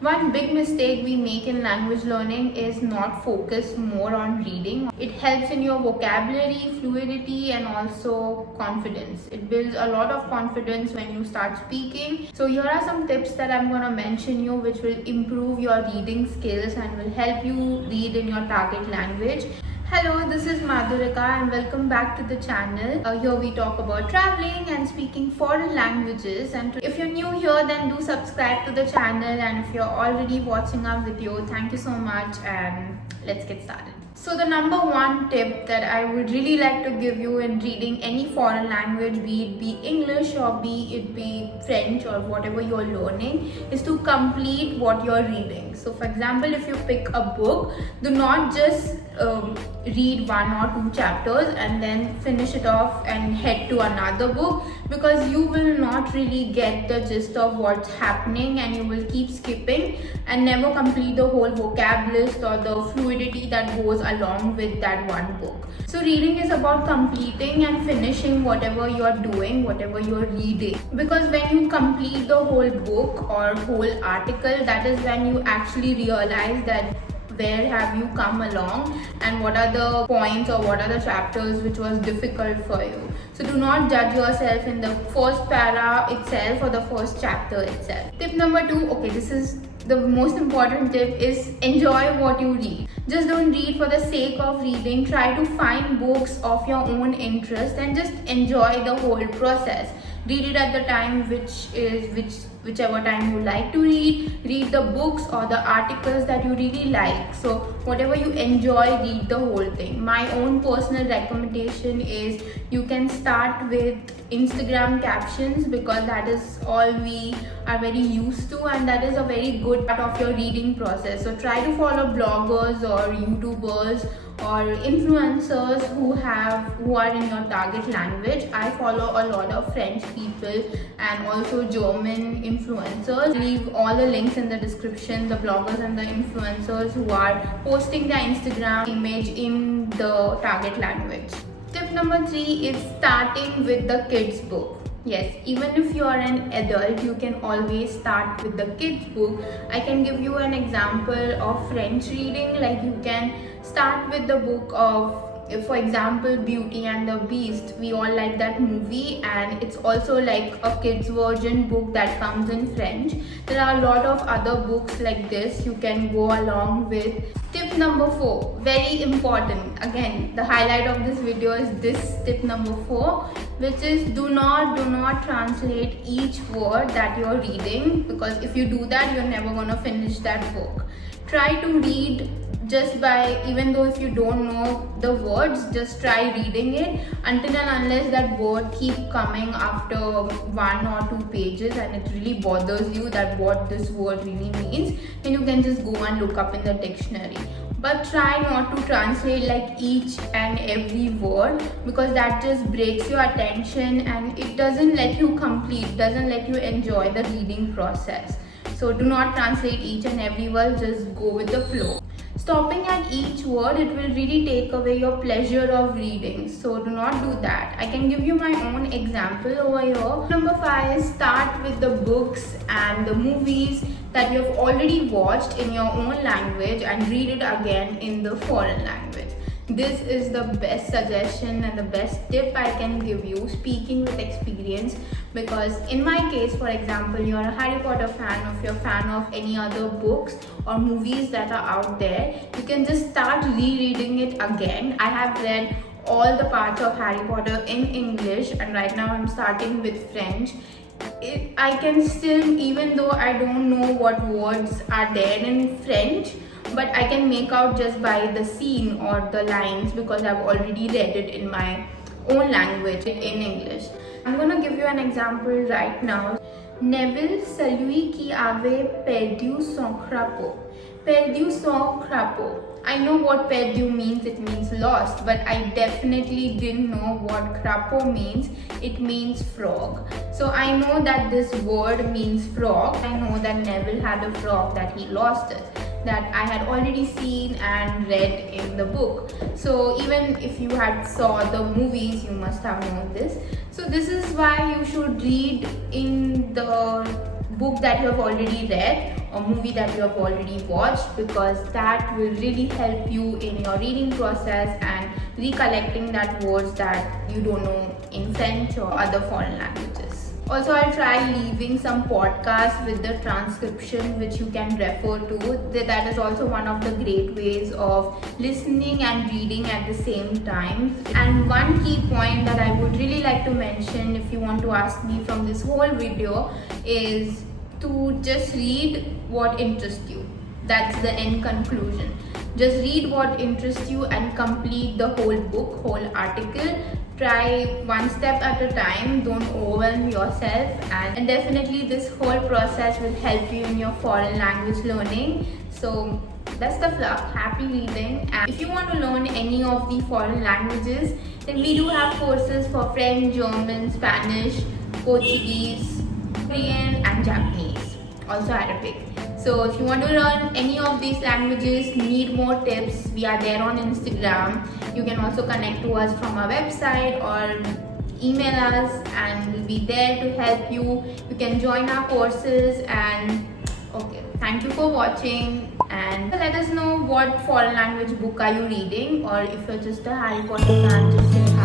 One big mistake we make in language learning is not focus more on reading. It helps in your vocabulary, fluidity, and also confidence. It builds a lot of confidence when you start speaking. So here are some tips that I'm going to mention you which will improve your reading skills and will help you read in your target language. Hello, this is Madhurika and welcome back to the channel. Here we talk about traveling and speaking foreign languages, and if you're new here then do subscribe to the channel, and if you're already watching our video, thank you so much and let's get started. So the number one tip that I would really like to give you in reading any foreign language, be it be English or be it be French or whatever you're learning, is to complete what you're reading. So for example, if you pick a book, do not just read one or two chapters and then finish it off and head to another book, because you will not really get the gist of what's happening and you will keep skipping and never complete the whole vocab list or the fluidity that goes along with that one book. So reading is about completing and finishing whatever you're doing, whatever you're reading, because when you complete the whole book or whole article, that is when you actually realize that where have you come along and what are the points or what are the chapters which was difficult for you. So do not judge yourself in the first para itself or the first chapter itself. Tip number 2, okay, this is the most important tip, is enjoy what you read. Just don't read for the sake of reading. Try to find books of your own interest and just enjoy the whole process. Read it at the time whichever time you like to read. Read the books or the articles that you really like. So whatever you enjoy, read the whole thing. My own personal recommendation is you can start with Instagram captions, because that is all we are very used to and that is a very good part of your reading process. So try to follow bloggers or YouTubers or influencers who are in your target language. I follow a lot of French people and also German influencers. Leave all the links in the description, the bloggers and the influencers who are posting their Instagram image in the target language. Tip number 3 is starting with the kids book. Yes, even if you are an adult, you can always start with the kids book. I can give you an example of French reading. Like you can start with the book of, for example, Beauty and the Beast. We all like that movie, and it's also like a kids version book that comes in French. There are a lot of other books like this you can go along with. Tip number 4, very important. Again, the highlight of this video is this tip number 4, which is do not translate each word that you're reading, because if you do that, you're never gonna finish that book. Try to read just by, even though if you don't know the words, just try reading it until and unless that word keep coming after 1 or 2 pages and it really bothers you that what this word really means, then you can just go and look up in the dictionary. But try not to translate like each and every word, because that just breaks your attention and it doesn't let you complete, doesn't let you enjoy the reading process. So do not translate each and every word, just go with the flow. Stopping at each word, it will really take away your pleasure of reading. So do not do that. I can give you my own example over here. Number 5 is start with the books and the movies that you have already watched in your own language and read it again in the foreign language. This is the best suggestion and the best tip I can give you, speaking with experience, because in my case, for example, you're a Harry Potter fan, or if you're a fan of any other books or movies that are out there, you can just start rereading it again. I have read all the parts of Harry Potter in English and right now I'm starting with French. I can still, even though I don't know what words are there in French, but I can make out just by the scene or the lines, because I've already read it in my own language in English. I'm gonna give you an example right now. Neville, celui qui avait perdu son crapaud. Perdu son crapaud. I know what perdu means, it means lost, but I definitely didn't know what crapaud means. It means frog. So I know that this word means frog. I know that Neville had a frog, that he lost it, that I had already seen and read in the book. So even if you had saw the movies, you must have known this. So this is why you should read in the book that you have already read, or movie that you have already watched, because that will really help you in your reading process and recollecting that words that you don't know in French or other foreign languages. Also, I'll try leaving some podcasts with the transcription which you can refer to. That is also one of the great ways of listening and reading at the same time. And one key point that I would really like to mention, if you want to ask me from this whole video, is to just read what interests you. That's the end conclusion. Just read what interests you and complete the whole book, whole article. Try one step at a time, don't overwhelm yourself, and definitely this whole process will help you in your foreign language learning. So best of luck, happy reading. And if you want to learn any of the foreign languages, then we do have courses for French, German, Spanish, Portuguese, Korean and Japanese, also Arabic. So if you want to learn any of these languages, need more tips, we are there on Instagram. You can also connect to us from our website or email us, and we'll be there to help you. You can join our courses. And okay, thank you for watching, and let us know what foreign language book are you reading, or if you're just a Harry Potter fan, just share